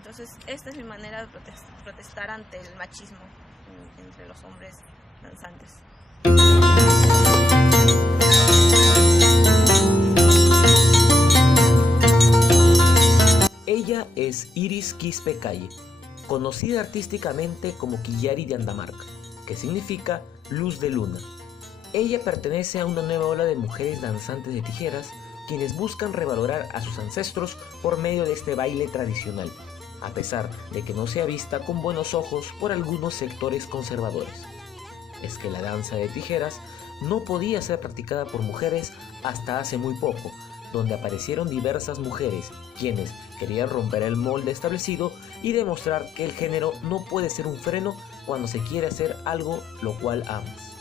Entonces, esta es mi manera de protestar ante el machismo entre los hombres danzantes. Ella es Iris Quispe Calle, conocida artísticamente como Quillari de Andamarca, que significa luz de luna. Ella pertenece a una nueva ola de mujeres danzantes de tijeras, quienes buscan revalorar a sus ancestros por medio de este baile tradicional, a pesar de que no sea vista con buenos ojos por algunos sectores conservadores. Es que la danza de tijeras no podía ser practicada por mujeres hasta hace muy poco, donde aparecieron diversas mujeres, quienes querían romper el molde establecido y demostrar que el género no puede ser un freno cuando se quiere hacer algo lo cual amas.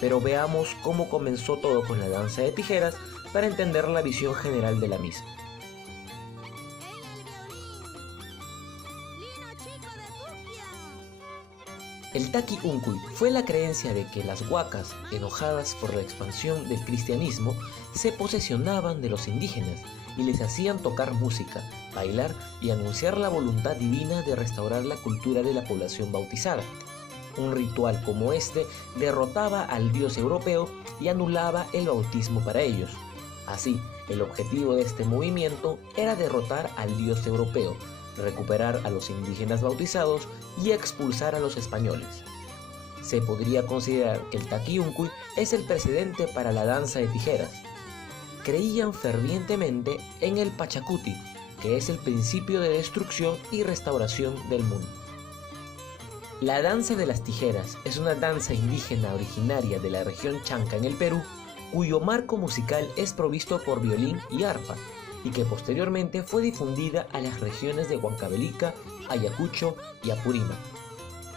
Pero veamos cómo comenzó todo con la danza de tijeras para entender la visión general de la misma. El taqui uncuy fue la creencia de que las huacas, enojadas por la expansión del cristianismo, se posesionaban de los indígenas y les hacían tocar música, bailar y anunciar la voluntad divina de restaurar la cultura de la población bautizada. Un ritual como este derrotaba al dios europeo y anulaba el bautismo para ellos. Así, el objetivo de este movimiento era derrotar al dios europeo, recuperar a los indígenas bautizados y expulsar a los españoles. Se podría considerar que el taqui uncuy es el precedente para la danza de tijeras. Creían fervientemente en el pachacuti, que es el principio de destrucción y restauración del mundo. La danza de las tijeras es una danza indígena originaria de la región Chanca en el Perú, cuyo marco musical es provisto por violín y arpa, y que posteriormente fue difundida a las regiones de Huancavelica, Ayacucho y Apurímac.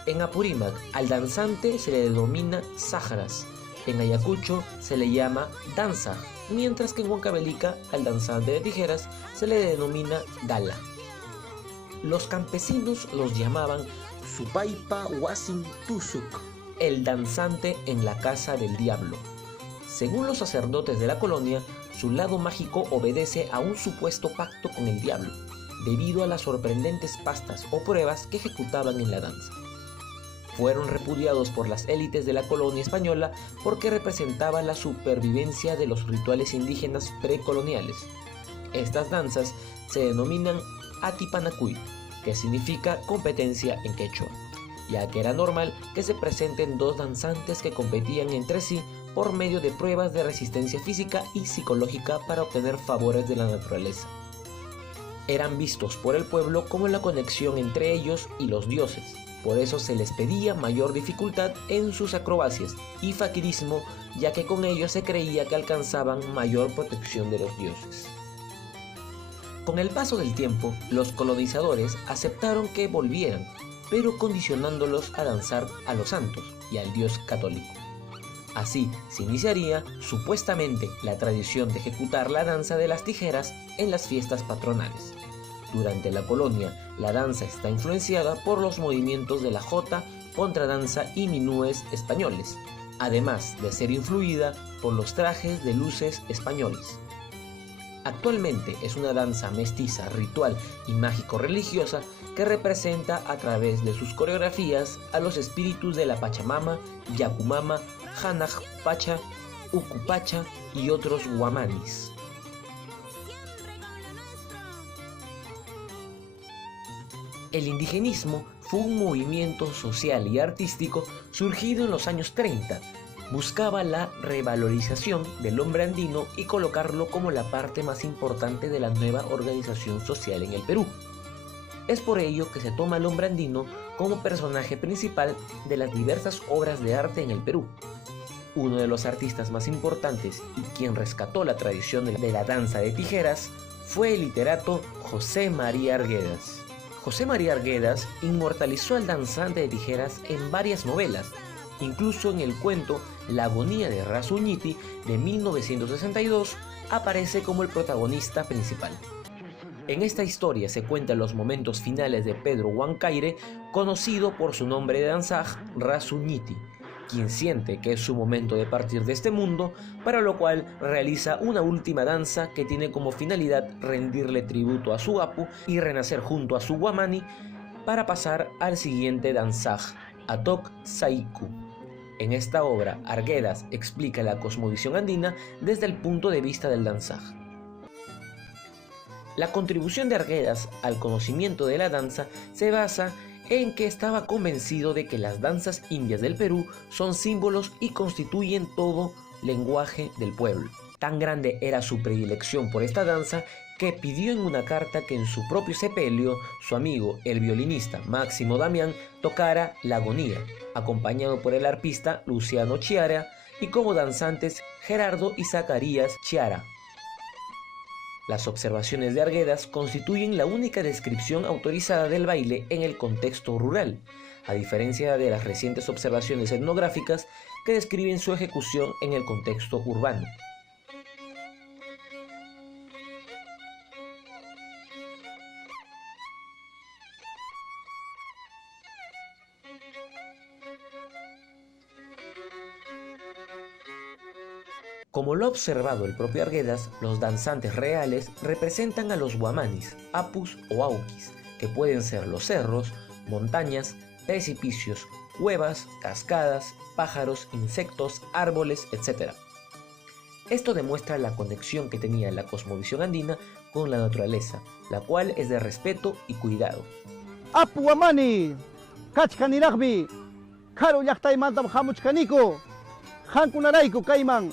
En Apurímac al danzante se le denomina sajras, en Ayacucho se le llama danzaj, mientras que en Huancavelica al danzante de tijeras se le denomina gala. Los campesinos los llamaban Supaipa Wasin Tusuk, el danzante en la casa del diablo. Según los sacerdotes de la colonia, su lado mágico obedece a un supuesto pacto con el diablo, debido a las sorprendentes pastas o pruebas que ejecutaban en la danza. Fueron repudiados por las élites de la colonia española porque representaban la supervivencia de los rituales indígenas precoloniales. Estas danzas se denominan atipanacuy, que significa competencia en quechua, ya que era normal que se presenten dos danzantes que competían entre sí por medio de pruebas de resistencia física y psicológica para obtener favores de la naturaleza. Eran vistos por el pueblo como la conexión entre ellos y los dioses, por eso se les pedía mayor dificultad en sus acrobacias y faquirismo, ya que con ello se creía que alcanzaban mayor protección de los dioses. Con el paso del tiempo, los colonizadores aceptaron que volvieran, pero condicionándolos a danzar a los santos y al dios católico. Así se iniciaría supuestamente la tradición de ejecutar la danza de las tijeras en las fiestas patronales. Durante la colonia, la danza está influenciada por los movimientos de la jota, contradanza y minúes españoles, además de ser influida por los trajes de luces españoles. Actualmente es una danza mestiza, ritual y mágico-religiosa que representa a través de sus coreografías a los espíritus de la Pachamama, Yacumama, Hanaj Pacha, Ucupacha y otros guamanis. El indigenismo fue un movimiento social y artístico surgido en los años 30. Buscaba la revalorización del hombre andino y colocarlo como la parte más importante de la nueva organización social en el Perú. Es por ello que se toma al hombre andino como personaje principal de las diversas obras de arte en el Perú. Uno de los artistas más importantes y quien rescató la tradición de la danza de tijeras fue el literato José María Arguedas. José María Arguedas inmortalizó al danzante de tijeras en varias novelas, incluso en el cuento La agonía de Razuñiti de 1962 aparece como el protagonista principal. En esta historia se cuentan los momentos finales de Pedro Huancaire, conocido por su nombre de danzaj Razuñiti, quien siente que es su momento de partir de este mundo, para lo cual realiza una última danza que tiene como finalidad rendirle tributo a su Apu y renacer junto a su Wamani para pasar al siguiente danzaj, Atok Saiku. En esta obra, Arguedas explica la cosmovisión andina desde el punto de vista del danzaj. La contribución de Arguedas al conocimiento de la danza se basa en que estaba convencido de que las danzas indias del Perú son símbolos y constituyen todo lenguaje del pueblo. Tan grande era su predilección por esta danza que pidió en una carta que en su propio sepelio su amigo, el violinista Máximo Damián, tocara la agonía, acompañado por el arpista Luciano Chiara y como danzantes Gerardo y Zacarías Chiara. Las observaciones de Arguedas constituyen la única descripción autorizada del baile en el contexto rural, a diferencia de las recientes observaciones etnográficas que describen su ejecución en el contexto urbano. Como lo ha observado el propio Arguedas, los danzantes reales representan a los guamanis, apus o auquis, que pueden ser los cerros, montañas, precipicios, cuevas, cascadas, pájaros, insectos, árboles, etc. Esto demuestra la conexión que tenía la cosmovisión andina con la naturaleza, la cual es de respeto y cuidado. Apu Wamani, kachkaniragbi, karu llaqtaymantam hamuchkaniko, hankunarayku kayman.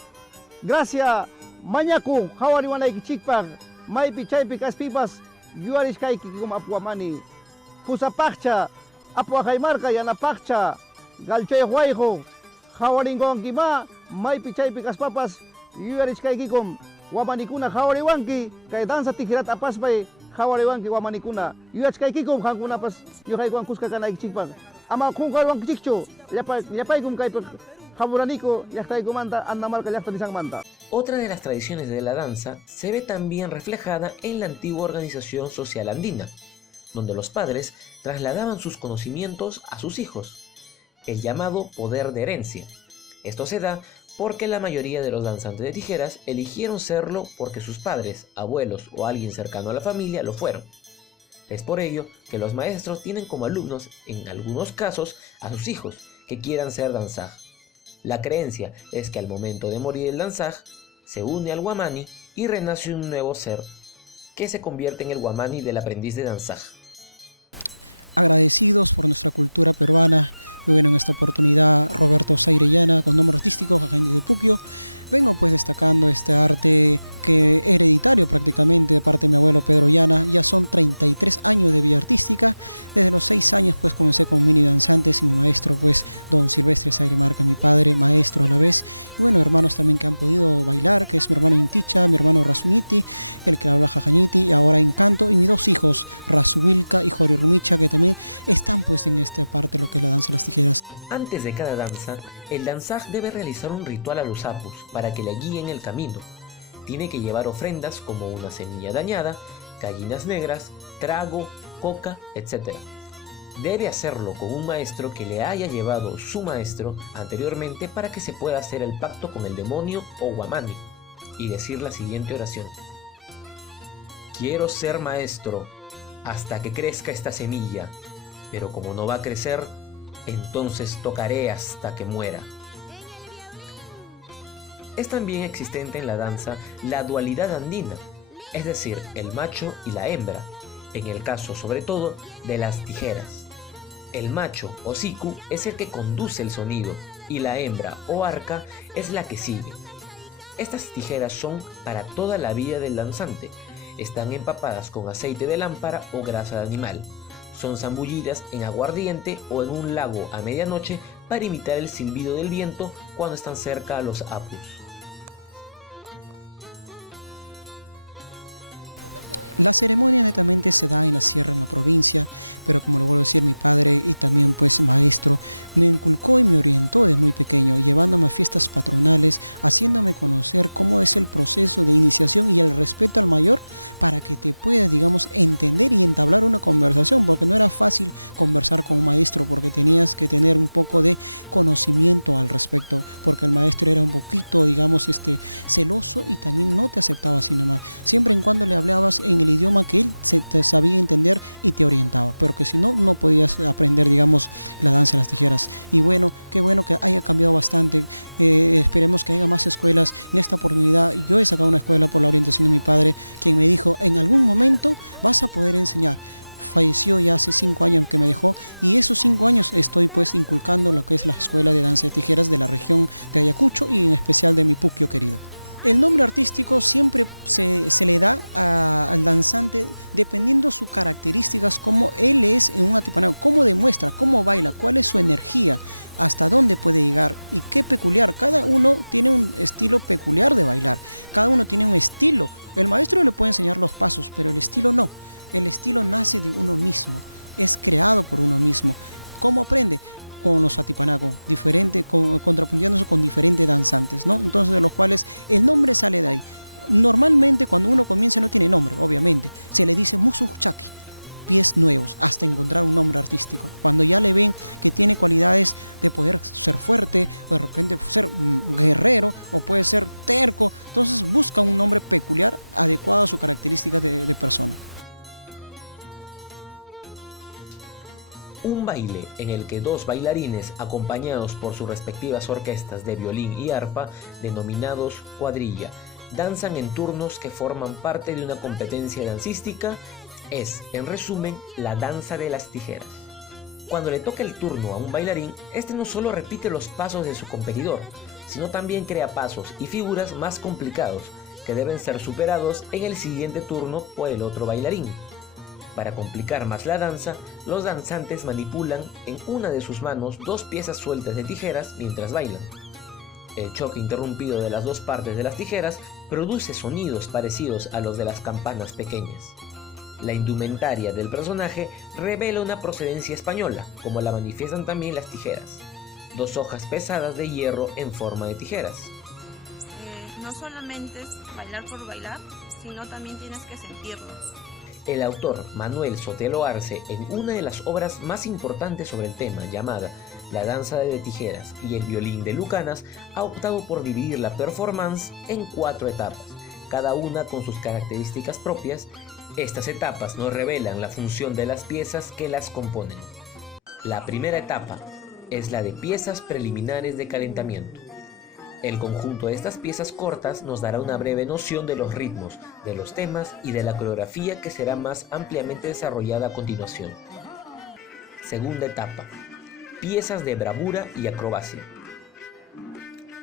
Gracias, mañaku, hawariwanaykichikpaq, maypi chaypi kaspipas, yuarishkaykikum Apu Wamani. Pusapaqcha, Apu Ajaymarqa yanapaqcha, galchoy wayqu, hawaringonkima, maypi chaypi kaspapas, yuarishkaykikum, Wamanikuna hawariwanki, kay danza tijirata apaspay, hawariwanki Wamanikuna, yuachkaykikum, hankunapas, yuhaykuan kuska kanaykichikpaq. Ama kunkarwankichikchu, llapaykum kaypaq, Otra de las tradiciones de la danza se ve también reflejada en la antigua organización social andina, donde los padres trasladaban sus conocimientos a sus hijos, el llamado poder de herencia. Esto se da porque la mayoría de los danzantes de tijeras eligieron serlo porque sus padres, abuelos o alguien cercano a la familia lo fueron. Es por ello que los maestros tienen como alumnos, en algunos casos, a sus hijos que quieran ser danzaj. La creencia es que al momento de morir el danzaj, se une al Wamani y renace un nuevo ser, que se convierte en el Wamani del aprendiz de danzaj. Agradecidos por nuestra cultura peruana. Y bueno, en esta oportunidad Roberto Sairellana, con nombre artístico Jajañi de Puquio, vengo pues destacando este arte que hereditario prácticamente de parte de mi abuelo Pedro Llana. Ya son 33 años de vida artística. Desde los 6 años pues comencé con mini danzantes y mi maestro pues don Silvestre Sairemarca, mi padre, maestro a la vez. Y bueno, hermanos también que han podido bailar, que es mi hermano Inticha, mi hermano Razuñiti, el que habla Jajañiti y ahora Encanto, y mis 2 hijos, Razuilca y Jori Rumicha, que también están pues en esta parte lo que es la danza de las tijeras. Antes de cada danza, el danzaj debe realizar un ritual a los apus para que le guíen el camino. Tiene que llevar ofrendas como una semilla dañada, gallinas negras, trago, coca, etc. Debe hacerlo con un maestro que le haya llevado su maestro anteriormente para que se pueda hacer el pacto con el demonio o Wamani y decir la siguiente oración: quiero ser maestro hasta que crezca esta semilla, pero como no va a crecer, entonces tocaré hasta que muera. Es también existente en la danza la dualidad andina, es decir, el macho y la hembra, en el caso sobre todo de las tijeras. El macho o siku es el que conduce el sonido y la hembra o arca es la que sigue. Estas tijeras son para toda la vida del danzante. Están empapadas con aceite de lámpara o grasa de animal. Son zambullidas en aguardiente o en un lago a medianoche para imitar el silbido del viento cuando están cerca a los apus. La ceremonia netamente se da en la sierra, en la provincia, pero como le vuelvo a decir, mi padre y también pues maestro me inculcó y me orientó desde muy pequeño, llevándome a fiestas patronales, haciéndome conocer cómo es el proceso de iniciación y el respeto al mayor para que te puedas, digamos, entender y entablar una conversación, porque no era fácil conversar con un maestro, porque tenías que tener un poco de conocimiento al respecto, porque el maestro era un poquito, digamos, celoso y también no te aceptaba así nomás, siempre en cuando le hablabas en el idioma que él te sabía entender y te orientaba, pero que si no, no podías aprender, digamos, la danza de las tijeras. Y bueno, qué bueno que haya cambiado bastante. Esperemos que haya más escuelas. En esta oportunidad yo he sacado una escuela por la orientación de mi padre, quien me dijo, en algún momento vas a poder enseñar. Falleció ya hace 5 años que me dejó, y esos 5 años estoy pues inculcando lo que es la escuela de danza de tijeras de la región de Ayacucho y en especial de mi Puquio querido. El nombre artístico siempre se le da al danzante dependiendo sus características, cómo él es en un atipanado, cómo demuestra, cómo baila, cuál es su energía, hasta dónde puede llegar y qué peculiar. Cada uno tiene un estilo peculiar de bailar, cada uno tiene un estilo. El maestro le puede enseñar los pasos, pero el estilo no. El estilo nace de uno mismo, es creado por uno mismo. ¿Cómo aprende? Con los atipanacos, contrapunteándose con diferentes danzantes, ¿no? Entonces, de los cuales el nombre sale de ahí. Normalmente, cuando uno comienza no tiene nombre, obviamente. Se le dice Musuchaki, pies nuevos, hasta encontrar un nombre artístico. Cuando ya le ven que tiene cualidades de poder ser fuerte, o de repente ser guerrero, o puede ser terco, entonces busca un nombre peculiar, adecuado a sus características de persona. Un baile en el que 2 bailarines acompañados por sus respectivas orquestas de violín y arpa, denominados cuadrilla, danzan en turnos que forman parte de una competencia dancística, es, en resumen, la danza de las tijeras. Cuando le toca el turno a un bailarín, este no solo repite los pasos de su competidor, sino también crea pasos y figuras más complicados que deben ser superados en el siguiente turno por el otro bailarín. Para complicar más la danza, los danzantes manipulan en una de sus manos 2 piezas sueltas de tijeras mientras bailan. El choque interrumpido de las 2 partes de las tijeras produce sonidos parecidos a los de las campanas pequeñas. La indumentaria del personaje revela una procedencia española, como la manifiestan también las tijeras. 2 hojas pesadas de hierro en forma de tijeras. No solamente es bailar por bailar, sino también tienes que sentirlo. El autor Manuel Sotelo Arce, en una de las obras más importantes sobre el tema, llamada La danza de tijeras y el violín de Lucanas, ha optado por dividir la performance en 4 etapas, cada una con sus características propias. Estas etapas nos revelan la función de las piezas que las componen. La primera etapa es la de piezas preliminares de calentamiento. El conjunto de estas piezas cortas nos dará una breve noción de los ritmos, de los temas y de la coreografía que será más ampliamente desarrollada a continuación. Segunda etapa, piezas de bravura y acrobacia.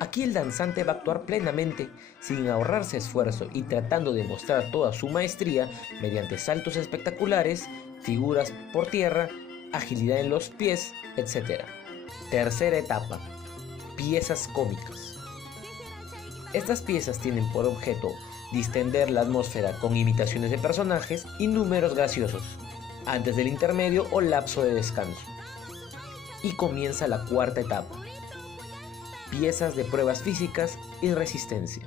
Aquí el danzante va a actuar plenamente, sin ahorrarse esfuerzo y tratando de mostrar toda su maestría mediante saltos espectaculares, figuras por tierra, agilidad en los pies, etc. Tercera etapa, piezas cómicas. Estas piezas tienen por objeto distender la atmósfera con imitaciones de personajes y números graciosos, antes del intermedio o lapso de descanso. Y comienza la cuarta etapa, piezas de pruebas físicas y resistencia.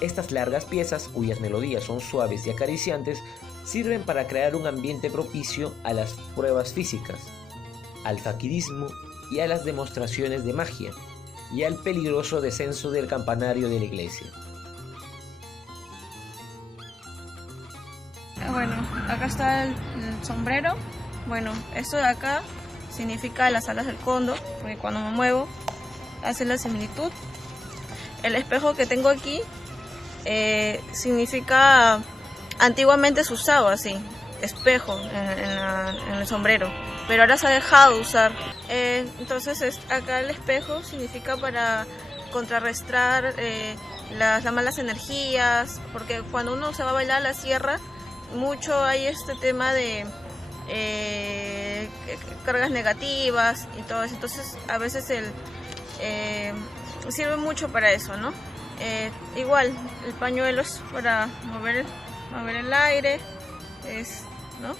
Estas largas piezas, cuyas melodías son suaves y acariciantes, sirven para crear un ambiente propicio a las pruebas físicas, al faquirismo y a las demostraciones de magia, y al peligroso descenso del campanario de la iglesia. Bueno, acá está el sombrero. Bueno, esto de acá significa las alas del cóndor, porque cuando me muevo hace la similitud. El espejo que tengo aquí significa, antiguamente se usaba así, espejo en el sombrero, pero ahora se ha dejado de usar. Entonces acá el espejo significa para contrarrestar las malas energías, porque cuando uno se va a bailar a la sierra, mucho hay este tema de cargas negativas y todo eso. Entonces a veces sirve mucho para eso, ¿no? Igual, el pañuelo es para mover el aire, ¿no?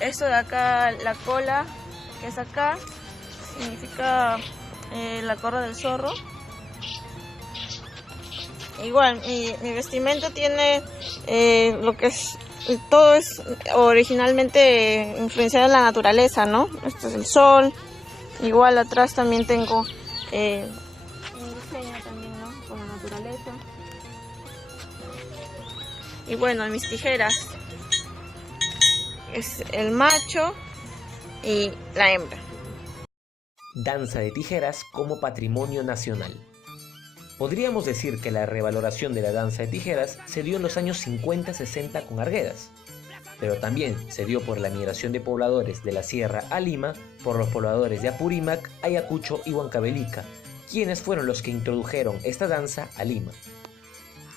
Esto de acá, la cola, que es acá, significa la corra del zorro. Igual, mi vestimenta tiene lo que es, todo es originalmente influenciado en la naturaleza, ¿no? Este es el sol. Igual atrás también tengo un diseño también, ¿no? Con la naturaleza. Y bueno, mis tijeras. Es el macho y la hembra. Danza de tijeras como patrimonio nacional. Podríamos decir que la revaloración de la danza de tijeras se dio en los años 50-60 con Arguedas, pero también se dio por la migración de pobladores de la sierra a Lima, por los pobladores de Apurímac, Ayacucho y Huancavelica, quienes fueron los que introdujeron esta danza a Lima.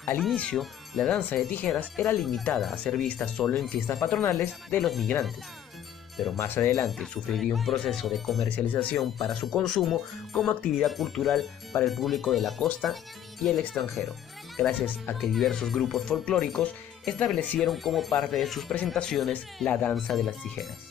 Al inicio, la danza de tijeras era limitada a ser vista solo en fiestas patronales de los migrantes, pero más adelante sufriría un proceso de comercialización para su consumo como actividad cultural para el público de la costa y el extranjero, gracias a que diversos grupos folclóricos establecieron como parte de sus presentaciones la danza de las tijeras.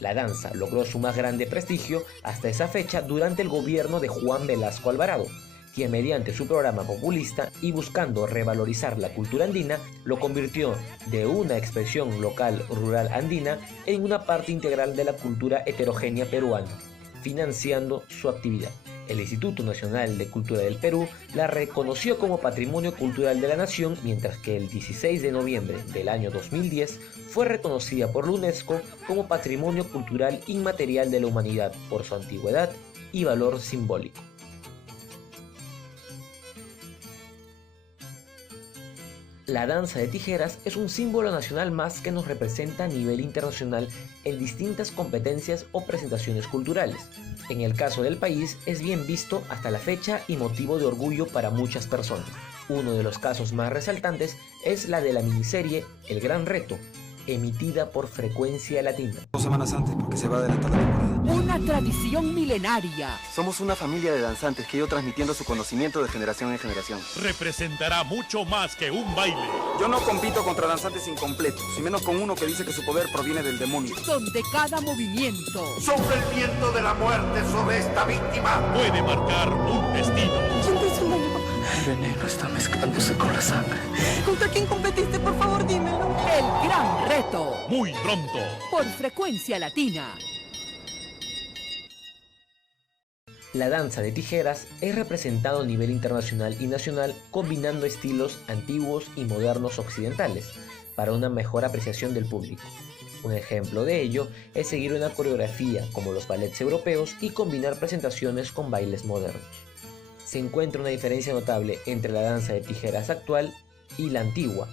La danza logró su más grande prestigio hasta esa fecha durante el gobierno de Juan Velasco Alvarado, quien mediante su programa populista y buscando revalorizar la cultura andina, lo convirtió de una expresión local rural andina en una parte integral de la cultura heterogénea peruana, financiando su actividad. El Instituto Nacional de Cultura del Perú la reconoció como Patrimonio Cultural de la Nación, mientras que el 16 de noviembre del año 2010 fue reconocida por la UNESCO como Patrimonio Cultural Inmaterial de la Humanidad por su antigüedad y valor simbólico. La danza de tijeras es un símbolo nacional más que nos representa a nivel internacional en distintas competencias o presentaciones culturales. En el caso del país es bien visto hasta la fecha y motivo de orgullo para muchas personas. Uno de los casos más resaltantes es la de la miniserie El Gran Reto, emitida por Frecuencia Latina. 2 semanas antes porque se va a adelantar la temporada. Una tradición milenaria. Somos una familia de danzantes que ha ido transmitiendo su conocimiento de generación en generación. Representará mucho más que un baile. Yo no compito contra danzantes incompletos, y menos con uno que dice que su poder proviene del demonio. Donde cada movimiento Sobre el viento de la muerte sobre esta víctima puede marcar un destino. ¿Quién te hizo un daño, papá? El veneno está mezclándose con la sangre. ¿Contra quién competiste? Por favor, dímelo. El Gran Reto. Muy pronto. Por Frecuencia Latina. La danza de tijeras es representado a nivel internacional y nacional combinando estilos antiguos y modernos occidentales para una mejor apreciación del público. Un ejemplo de ello es seguir una coreografía como los ballets europeos y combinar presentaciones con bailes modernos. Se encuentra una diferencia notable entre la danza de tijeras actual y la antigua.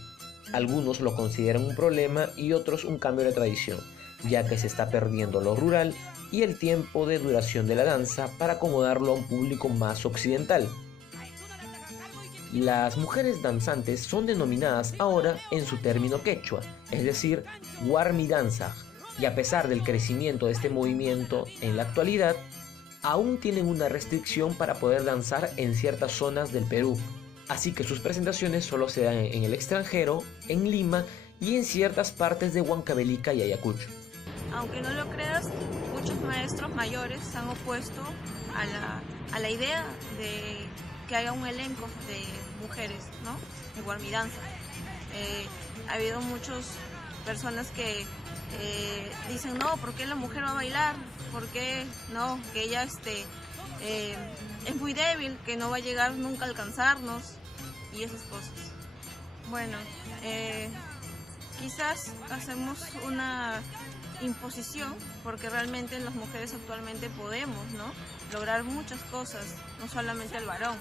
Algunos lo consideran un problema y otros un cambio de tradición, ya que se está perdiendo lo rural y el tiempo de duración de la danza para acomodarlo a un público más occidental. Las mujeres danzantes son denominadas ahora en su término quechua, es decir, Warmi Danzaj, y a pesar del crecimiento de este movimiento en la actualidad, aún tienen una restricción para poder danzar en ciertas zonas del Perú, así que sus presentaciones solo se dan en el extranjero, en Lima y en ciertas partes de Huancavelica y Ayacucho. Aunque no lo creas, muchos maestros mayores se han opuesto a la idea de que haya un elenco de mujeres, ¿no? De guarmidanza. Ha habido muchas personas que dicen, no, ¿por qué la mujer va a bailar? ¿Por qué no? Que ella es muy débil, que no va a llegar nunca a alcanzarnos y esas cosas. Bueno, quizás hacemos una imposición porque realmente las mujeres actualmente podemos, ¿no?, lograr muchas cosas, no solamente el varón.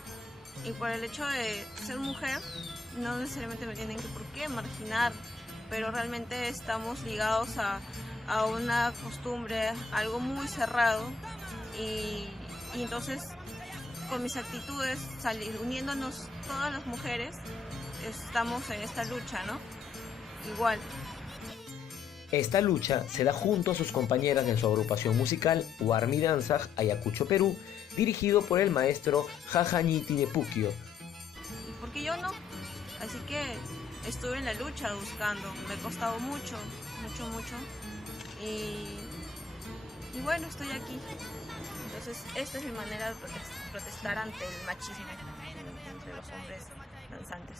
Y por el hecho de ser mujer, no necesariamente me tienen por qué marginar, pero realmente estamos ligados a una costumbre, algo muy cerrado, y entonces con mis actitudes, uniéndonos todas las mujeres, estamos en esta lucha, ¿no? Igual. Esta lucha se da junto a sus compañeras de su agrupación musical Warmi Danzaj Ayacucho, Perú, dirigido por el maestro Jajañiti de Puquio. Y Así que estuve en la lucha buscando, me ha costado mucho. Y bueno, estoy aquí. Entonces esta es mi manera de protestar ante el machismo entre los hombres danzantes.